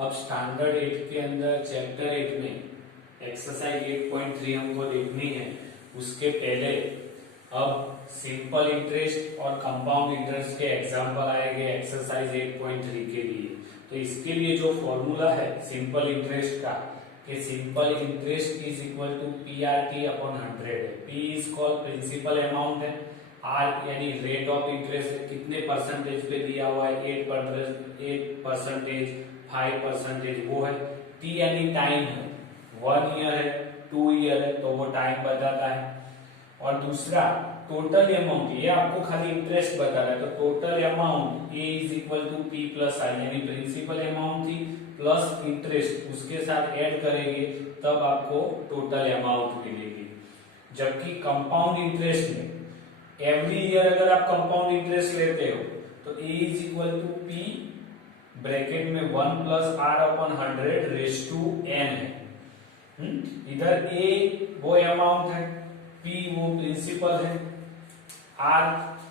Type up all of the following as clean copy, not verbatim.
अब स्टैंडर्ड 8 के अंदर चैप्टर 8 में एक्सरसाइज 8.3 हमको देखनी है। उसके पहले अब सिंपल इंटरेस्ट और कंपाउंड इंटरेस्ट के एग्जांपल आएंगे एक्सरसाइज 8.3 के लिए। तो इसके लिए जो फॉर्मूला है सिंपल इंटरेस्ट का कि simple interest is equal to PRT upon 100 है। P is called principal amount है, R यानी रेट ऑफ इंटरेस्ट है, कितने परसेंटेज पे दिया हुआ है 8%, 5%, वो है। T यानी टाइम है, 1 ईयर है, 2 ईयर है, तो वो टाइम बताता है। और दूसरा टोटल अमाउंट, ये आपको खाली इंटरेस्ट बता रहा है, तो total amount A is equal to P plus I यानी प्रिंसिपल अमाउंट थी प्लस इंटरेस्ट उसके साथ ऐड करेंगे तब आपको टोटल अमाउंट मिलेगी। जबकि कंपाउंड इंटरेस्ट में एवरी ईयर अगर आप कंपाउंड इंटरेस्ट लेते हो तो A is equal to P bracket में 1 plus R upon 100 raise to N है। इधर A वो अमाउंट है, P वो प्रिंसिपल है, R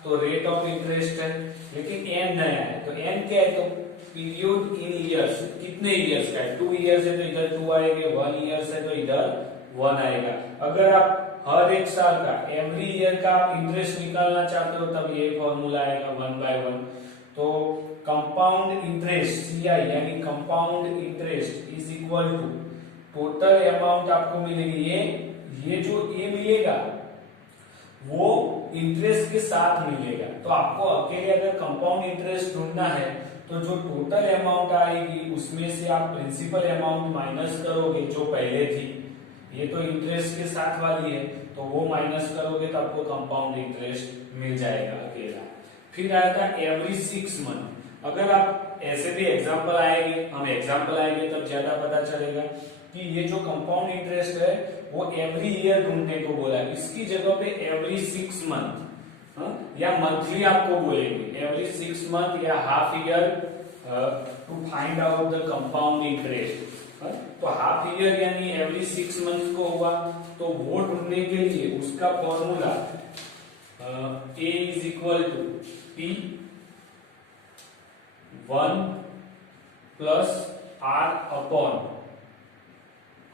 तो रेट ऑफ इंटरेस्ट है, लेकिन N नया है। तो N क्या है, तो पीरियड इन इयर्स, कितने इयर्स का है, 2 इयर्स है तो इधर 2 आएंगे, 1 इयर्स है तो इधर 1 आएगा। अगर आप हर एक साल का एवरी ईयर का आप इंटरेस्ट निकालना चाहते हो तब ये फॉर्मूला आएगा 1/1। तो कंपाउंड इंटरेस्ट CI यानी compound interest is equal to total amount आपको मिलेगी, ये जो A मिलेगा वो इंटरेस्ट के साथ मिलेगा। तो आपको अकेले अगर कंपाउंड इंटरेस्ट ढूंढना है तो जो टोटल अमाउंट आएगी उसमें से आप प्रिंसिपल अमाउंट माइनस करोगे जो पहले थी, ये तो इंटरेस्ट के साथ वाली है तो वो माइनस करोगे तो आपको कंपाउंड इंटरेस्ट मिल जाएगा अकेला। फिर आएगा एवरी 6 मंथ। अगर आप ऐसे भी एग्जांपल आएंगे, हम एग्जांपल आएंगे तब ज्यादा पता चलेगा कि ये जो कंपाउंड इंटरेस्ट है वो एवरी ईयर ढूंढने को बोला है, इसकी जगह पे एवरी 6 मंथ या मंथली आपको बोलेंगे, एवरी 6 मंथ या half year to find out the compound interest. तो हाफ ईयर यानी एवरी 6 मंथ को हुआ, तो वो ढूंढने के लिए उसका formula A is equal to P 1 plus R upon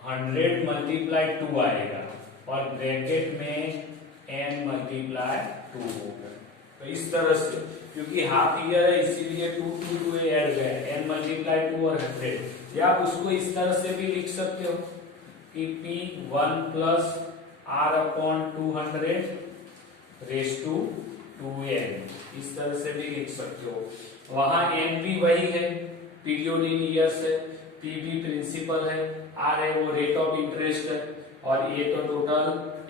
100 multiply 2 आएगा और ब्रैकेट में N मल्टीप्लाई 2 होगा। तो इस तरह से, क्योंकि हाफ ईयर है इसीलिए 2 ऐड गया, N मल्टीप्लाई 2 और 100। या आप उसको इस तरह से भी लिख सकते हो कि P 1 plus R upon 200 raise to 2N, इस तरह से भी लिख सकते हो। वहां N भी वही है, पीरियड इन ईयर्स है, P भी प्रिंसिपल है, R है वो रेट ऑफ इंटरेस्ट है और A तो टोटल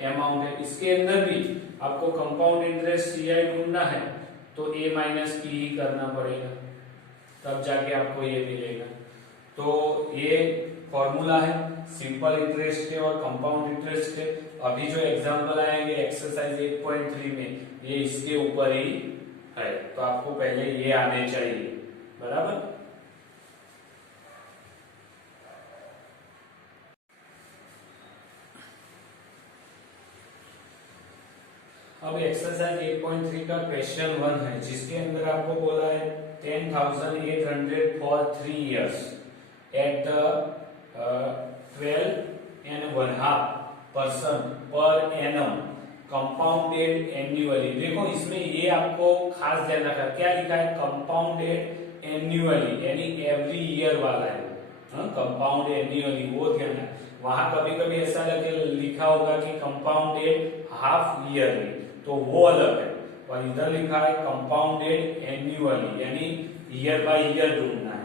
अमाउंट है। इसके अंदर भी आपको कंपाउंड इंटरेस्ट CI ढूंढना है तो A माइनस P ही करना पड़ेगा, तब जाके आपको ये मिलेगा। तो ये फॉर्मूला है सिंपल इंटरेस्ट के और कंपाउंड इंटरेस्ट के। अभी जो एग्जांपल आएंगे एक्सरसाइज 8.3 में ये इसके ऊपर ही है, तो आपको पहले ये आने चाहिए, बराबर। अब एक्सरसाइज 8.3 का क्वेश्चन 1 है जिसके अंदर आपको बोला है 10,800 for 3 years at the 12.5% per annum compounded annually. देखो इसमें ये आपको खास ध्यान रखना, क्या लिखा है, कंपाउंडेड एन्युअली यानी एवरी ईयर वाला है, कंपाउंड एन्युअली, वो ध्यान है। वहां कभी कभी ऐसा लिखा होगा कि कंपाउंडेड हाफ ईयरली, तो वो अलग है, और इधर लिखा है कंपाउंडेड एन्युअली यानी ईयर बाय ईयर ढूंढना है।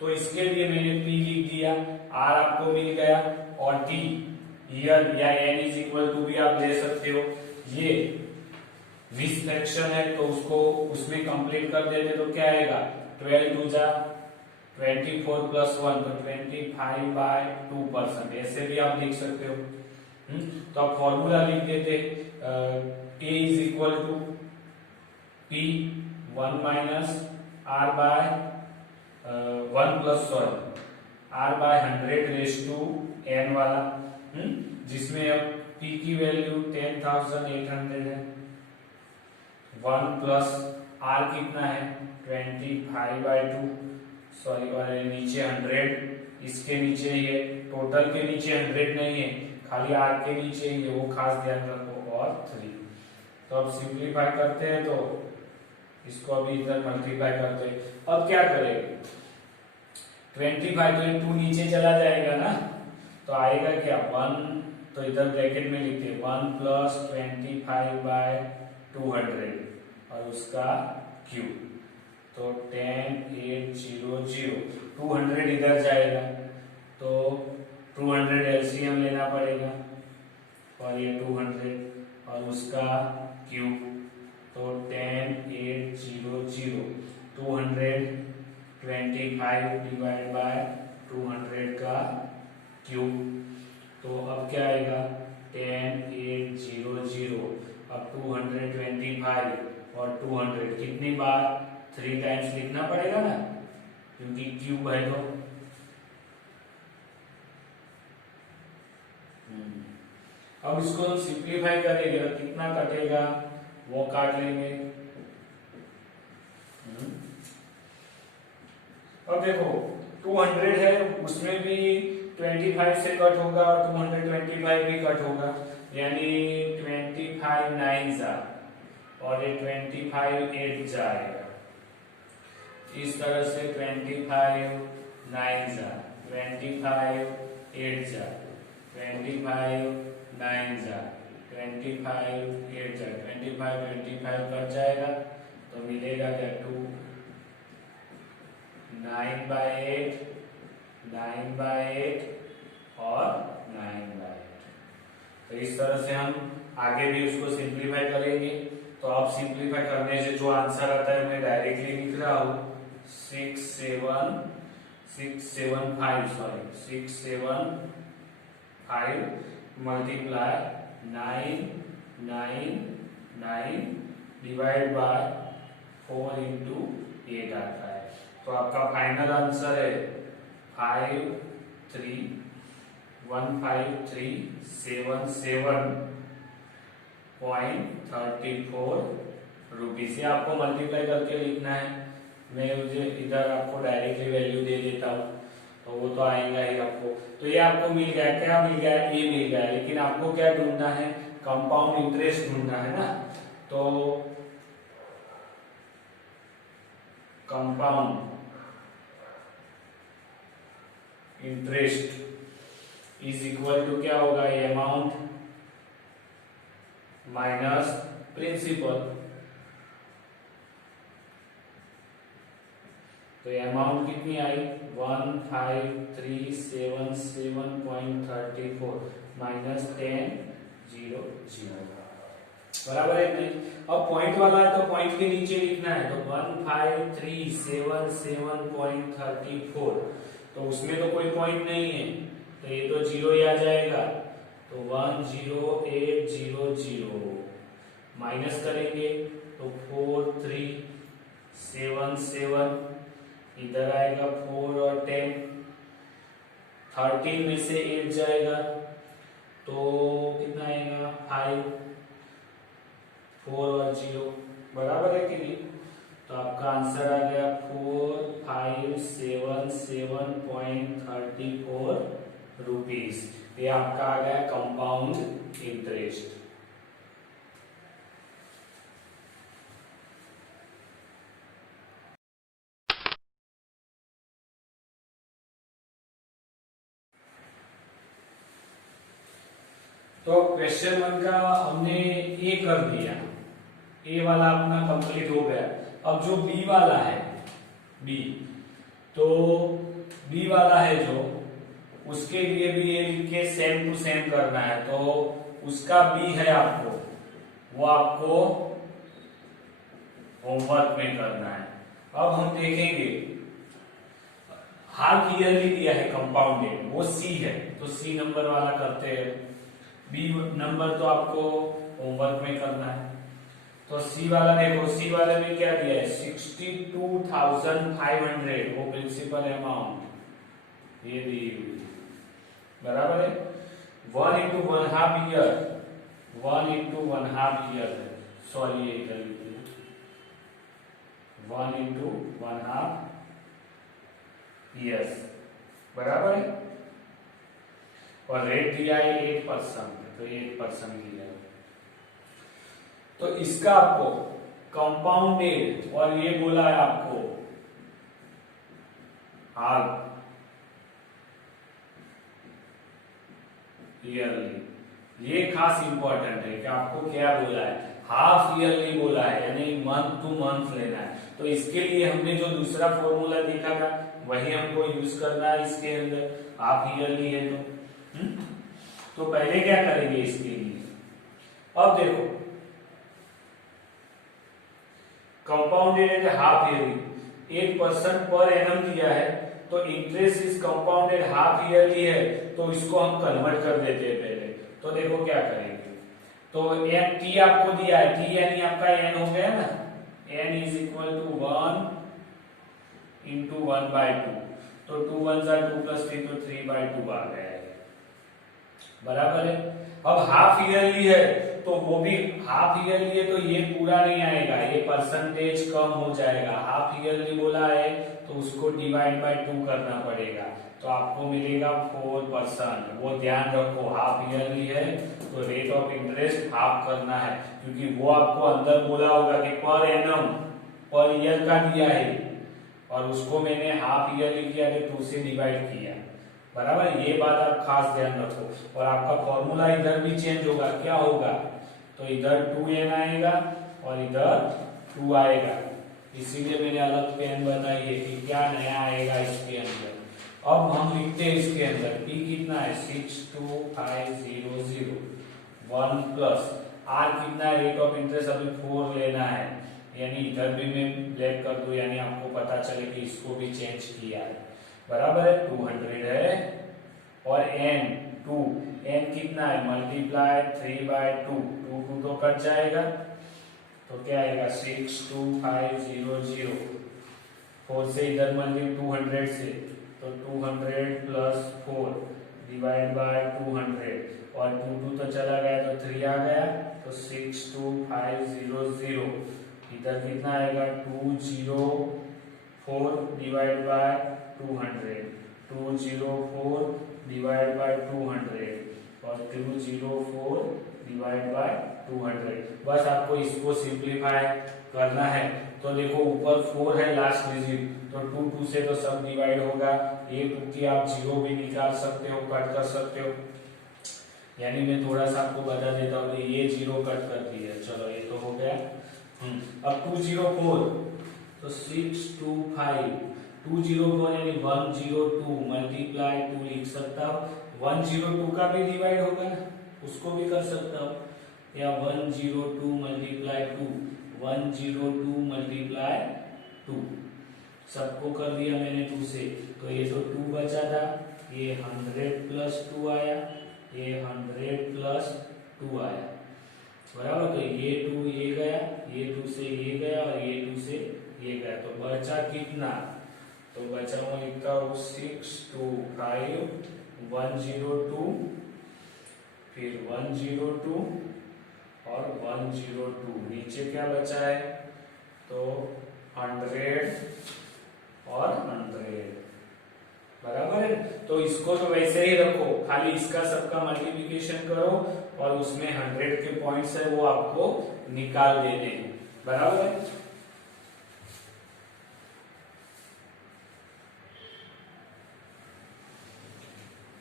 तो इसके लिए मैंने P लिख दिया, R आपको मिल गया और T ईयर या N इज इक्वल टू भी आप ले सकते हो। ये 20 फ्रैक्शन है तो उसको उसमें कंप्लीट कर देते तो क्या आएगा, 12 2 जा 24 प्लस 1 तो 25/2%, ऐसे भी आप लिख सकते हो। तो आप फॉर्मूला लिख देते, A is equal to P 1 minus R by 1 plus R by 100 raise to N वाला, जिसमें अब P की वैल्यू 10,800 है, 1 प्लस R कितना है 25/2, सॉरी, और नीचे 100, इसके नीचे ये टोटल के नीचे 100 नहीं है, खाली r के नीचे ही है, वो खास ध्यान रखो, और 3। तो अब सिंप्लीफाई करते हैं, तो इसको अभी इधर मल्टीप्लाई करते हैं। अब क्या करेंगे, 25 तो 2 नीचे चला जाएगा ना, तो आएगा क्या 1, तो इधर ब्रैकेट में लिखते हैं 1 + 25/200 और उसका क्यूब, तो 10 8 0 0, 200 इधर जाएगा, तो 200 एलसीएम लेना पड़ेगा, और ये 200 और उसका क्यूब, तो 10 8 0 0, 225/200 का क्यूब, तो अब क्या आएगा 10 8 0 0, अब 225 और 200 कितनी बार 3 टाइम्स लिखना पड़ेगा ना, क्योंकि क्यूब है तो। अब इसको हम सिंप्लीफाई करेंगे तो कितना कटेगा वो काट लेंगे। अब देखो 200 है, उसमें भी 25 से कट होगा और 225 भी कट होगा, यानी 25 9 जा और ये 25 8 जाएगा, इस तरह से 25 9 जा 25 8 जा 25 9 जा 25 8 जा 25 कट जाएगा, तो मिलेगा क्या 2 9/8 9/8 और 9/8। तो इस तरह से हम आगे भी उसको सिंप्लीफाई करेंगे। तो आप सिंप्लीफाई करने से जो आंसर आता है मैं डायरेक्टली लिख रहा हूं 675 मल्टीप्लाई 9 9 9 डिवाइड बाय 4 × 8 आता है। तो आपका फाइनल आंसर है 5315377.34 रुपीज। ये आपको मल्टीप्लाई करके लिखना है, मैं मुझे इधर आपको डायरेक्टली वैल्यू दे देता हूँ, तो वो तो आएगा ही आपको। तो ये आपको मिल गया, क्या मिल गया, ये मिल गया, लेकिन आपको क्या ढूंढना है, कंपाउंड इंटरेस्ट ढूंढना है ना। तो compound interest is equal to क्या होगा, ये अमाउंट माइनस प्रिंसिपल। तो ये अमाउंट कितनी आई 1537.34 माइनस 10 0 0 बराबर है नहीं। अब पॉइंट वाला है तो पॉइंट के नीचे लिखना है, तो 1537.34, तो उसमें तो कोई पॉइंट नहीं है, तो ये तो 0 ही आ जाएगा, तो 10800 माइनस करेंगे तो 4377, इधर आएगा 4 और 10, 13 में से 8 जाएगा तो कितना आएगा 5, 4 और 0 बराबर है कि नहीं। तो आपका आंसर आ गया 4577.34 रुपीज। ये आपका आ गया कंपाउंड इंटरेस्ट। तो क्वेश्चन 1 का हमने ए कर दिया, ए वाला अपना कंप्लीट हो गया। अब जो बी वाला है, बी, तो बी वाला है जो, उसके लिए भी ये लिख के सेम टू सेम करना है। तो उसका बी है आपको, वो आपको होमवर्क में करना है। अब हम देखेंगे हाफ ईयरली दिया है कंपाउंडेड, वो सी है, तो सी नंबर वाला करते हैं। बी नंबर तो आपको होमवर्क में करना है। तो सी वाला देखो, सी वाले में क्या दिया है 62,500, वो प्रिंसिपल अमाउंट ये दी हुई बराबर है। 1 × 1/2 ईयर, 1 × 1/2 ईयर है, सॉरी ये कर लीजिए 1 × 1/2 ईयर्स, बराबर है। और रेट दिया है 8%, तो 8% दिया है। तो इसका आपको कंपाउंडेड, और ये बोला है आपको हाफ ईयरली। ये खास इंपॉर्टेंट है कि आपको क्या बोला है, हाफ ईयरली बोला है, यानी मंथ टू मंथ लेना है। तो इसके लिए हमने जो दूसरा फॉर्मूला देखा था वही हमको यूज करना है इसके अंदर, हाफ ईयरली है तो पहले क्या करेंगे इसके लिए, अब देखो compounded half yearly 8% per annum दिया है, तो interest is compounded half yearly है, तो इसको हम कन्वर्ट कर देते हैं पहले। तो देखो क्या करेंगे, तो एन टी आपको दिया है, टी यानी आपका एन हो गया ना, N is equal to 1 into 1/2, तो 2 1 जा 2 प्लस 3 तो 3/2 आ गया है, बराबर है। अब हाफ ईयरली है तो वो भी हाफ ईयरली है, तो ये पूरा नहीं आएगा, ये परसेंटेज कम हो जाएगा। हाफ ईयरली बोला है तो उसको डिवाइड बाय 2 करना पड़ेगा, तो आपको मिलेगा 4%। वो ध्यान रखो, हाफ ईयरली है तो रेट ऑफ इंटरेस्ट हाफ करना है, क्योंकि वो आपको अंदर बोला होगा कि पर एनम पर ईयर का दिया है, और उसको मैंने हाफ ईयरली किया तो 2 से डिवाइड किया, बराबर। ये बात आप खास ध्यान रखो। और आपका फॉर्मूला इधर भी चेंज होगा, क्या होगा, तो इधर 2n आएगा और इधर 2 आएगा, इसीलिए मैंने अलग पेन बनाई है कि क्या नया आएगा इसके अंदर। अब हम लिखते हैं इसके अंदर p कितना है 62500, 1 प्लस r कितना है, रेट ऑफ इंटरेस्ट अभी 4 लेना है, यानी इधर भी मैं ब्लैक कर दूं, यानी आपको पता चले कि इसको भी चेंज किया है, बराबर है। 200 है और n 2, n कितना है मल्टीप्लाई 3/2, 2 तो कट जाएगा, तो क्या आएगा 62500, 4 से इधर मल्टीप्लाई 200 से, तो 200 प्लस 4 डिवाइड बाय 200, और 2 तो चला गया तो 3 आ गया, तो 62500, इधर कितना आएगा 204 डिवाइड बाय 200, 204 डिवाइड बाय 200 और 204 डिवाइड बाय 200। बस आपको इसको सिंप्लीफाई करना है। तो देखो ऊपर 4 है लास्ट डिजिट, तो 2 से तो सब डिवाइड होगा, ये 2 की आप 0 भी निकाल सकते हो, कट कर सकते हो, यानी मैं थोड़ा सा आपको बता देता हूँ, ये 0 कट कर दिया, चलो ये तो हो गया। अब 204 तो 625, 204 यानी 102 मल्टीप्लाई 2 लिख सकता हूँ, 102 का भी डिवाइड होगा ना, उसको भी कर सकता हूँ, या 102 मल्टीप्लाई 2, 102 मल्टीप्लाई 2, सबको कर दिया मैंने 2 से, तो ये तो 2 बचा था, ये 100 प्लस 2 आया, ये 100 प्लस 2 आया, बराबर। तो ये 2 ये गया, ये 2 से ये गया और ये 2 से ये गया, तो बचा कितना, तो बचा मैं लिखता हूँ 625 102, फिर 102 और 102, नीचे क्या बचा है, तो 100 और 100, बराबर है। तो इसको तो वैसे ही रखो, खाली इसका सबका मल्टीप्लिकेशन करो और उसमें 100 के पॉइंट्स है वो आपको निकाल देने हैं, बराबर है।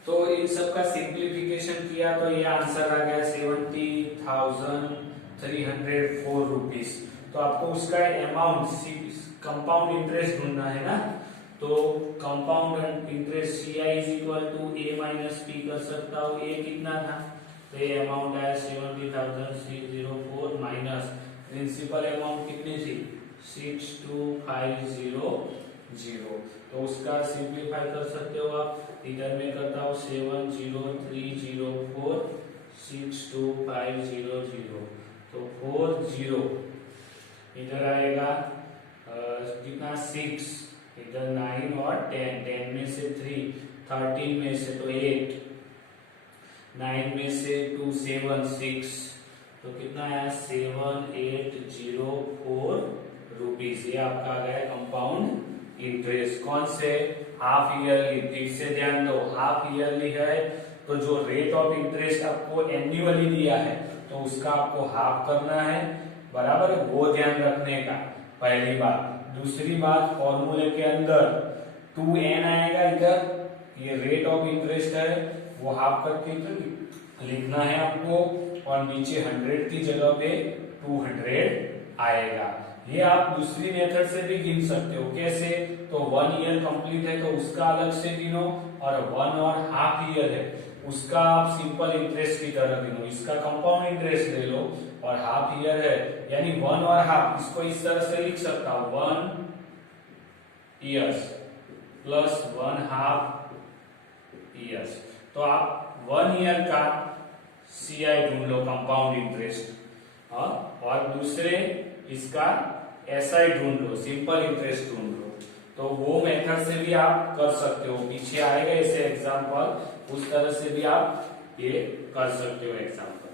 तो इन सब का सिंप्लीफिकेशन किया तो ये आंसर आ गया 70,304 रुपीज। तो आपको उसका अमाउंट कंपाउंड इंटरेस्ट ढूंढना है ना, तो compound interest CI is equal to A minus P कर सकता हूँ। A कितना था, तो ये अमाउंट आया 70,304 माइनस प्रिंसिपल अमाउंट कितनी थी 62500, तो उसका सिंप्लीफाई कर सकते हो आप, इधर में करता हूँ 70304 62500, तो 40 इधर आएगा कितना 6, इधर 9 और 10, 10 में से 3, 13 में से तो 8, 9 में से 2 7 6, तो कितना आया 7804 रुपीज। ये आपका आ गया कंपाउंड इंटरेस्ट, कौन से हाफ ईयरली, ठीक से ध्यान दो, हाफ ईयरली है तो जो रेट ऑफ इंटरेस्ट आपको एन्युअली दिया है तो उसका आपको हाफ करना है, बराबर, वो ध्यान रखने का, पहली बात। दूसरी बात, फॉर्मूले के अंदर 2n आएगा, इधर ये रेट ऑफ इंटरेस्ट है वो हाफ करके लिखना है आपको, और नीचे 100 की जगह पे 200 आएगा। ये आप दूसरी मेथड से भी गिन सकते हो, कैसे? तो 1 ईयर कंप्लीट है तो उसका अलग से गिनो, और 1 और हाफ ईयर है उसका आप सिंपल इंटरेस्ट की तरह गिनो, इसका कंपाउंड इंटरेस्ट ले लो, और हाफ ईयर है यानी 1 और हाफ, इसको इस तरह से लिख सकता हूं, 1 ईयर्स प्लस 1 हाफ ईयर्स। तो आप 1 ईयर का CI ढूंढ लो, कंपाउंड इंटरेस्ट, और दूसरे इसका SI ढूंढ लो, सिंपल इंटरेस्ट ढूंढ लो। तो वो मेथड से भी आप कर सकते हो, पीछे आएगा इसे एग्जांपल, उस तरह से भी आप ये कर सकते हो एग्जांपल।